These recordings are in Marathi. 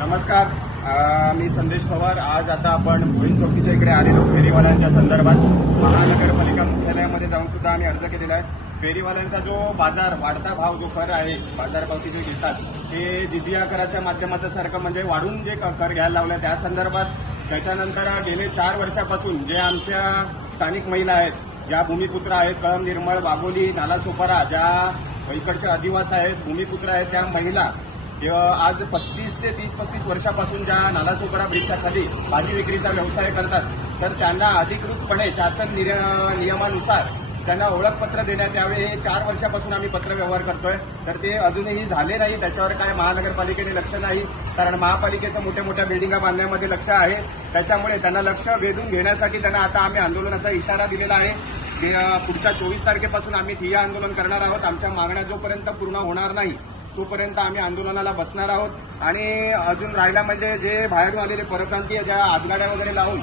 नमस्कार, मी संदेश पवार। आज आता आपण भोईन चौकीच्या इकडे आलेलो फेरीवाल्यांच्या संदर्भात महानगरपालिका मुख्यालयामध्ये जाऊन सुद्धा आम्ही अर्ज केलेला आहे। फेरीवाल्यांचा जो बाजार वाढता भाव जो कर आहे, बाजारपावती जे घेतात ते जिजिया कराच्या माध्यमासारखं म्हणजे वाढून जे कर घ्यायला लावलं त्या संदर्भात। त्याच्यानंतर गेले 4 वर्षापासून जे आमच्या स्थानिक महिला आहेत, ज्या भूमिपुत्र आहेत, कळम, निर्मळ, वाघोली, नालासोपारा, ज्या इकडचे आदिवासी आहेत, भूमिपुत्र आहेत, त्या महिला आज 35 ते 30-35 वर्षापासून ज्या नालासोपारा ब्रिजच्या खाली भाजी विक्रीचा व्यवसाय करतात, तर त्यांना अधिकृतपणे शासन नियमानुसार त्यांना ओळखपत्र देण्यात यावे। हे 4 वर्षापासून आम्ही पत्रव्यवहार करतोय, तर ते अजूनही झाले नाही। त्याच्यावर काय महानगरपालिकेने लक्ष नाही, कारण महापालिकेचं मोठ्या मोठ्या बिल्डिंगा बांधण्यामध्ये लक्ष आहे। त्याच्यामुळे त्यांना लक्ष वेधून घेण्यासाठी त्यांना आता आम्ही आंदोलनाचा इशारा दिलेला आहे। पुढच्या 24 तारखेपासून आम्ही ठिय्या आंदोलन करणार आहोत। आमच्या मागण्या जोपर्यंत पूर्ण होणार नाही तोपर्यंत आम्ही आंदोलनाला बसणार आहोत। आणि अजून राहिला म्हणजे जे बाहेरून आलेले परप्रांतीय ज्या आतगाड्या वगैरे लावून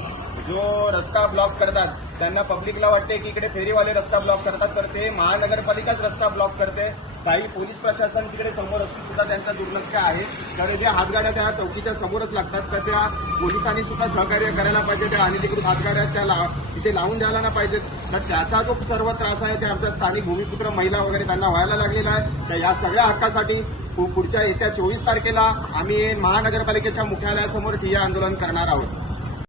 जो रस्ता ब्लॉक करतात, त्यांना पब्लिकला वाटते की इकडे फेरीवाले रस्ता ब्लॉक करतात, तर ते महानगरपालिकाच रस्ता ब्लॉक करते। काही पोलीस प्रशासन तिकडे समोर असून सुद्धा त्यांचं दुर्लक्ष आहे। तर जे हातगाड्या त्या चौकीच्या समोरच लागतात, तर त्या पोलिसांनी सुद्धा सहकार्य करायला पाहिजे। त्या अनधिकृत हातगाड्या त्या तिथे लावून द्यायला ना पाहिजेत। तर त्याचा जो सर्व त्रास आहे ते आमच्या स्थानिक भूमिपुत्र महिला वगैरे त्यांना व्हायला लागलेला आहे। तर या सगळ्या हक्कासाठी पुढच्या येत्या 24 तारखेला आम्ही महानगरपालिकेच्या मुख्यालयासमोर ठिय्या आंदोलन करणार आहोत।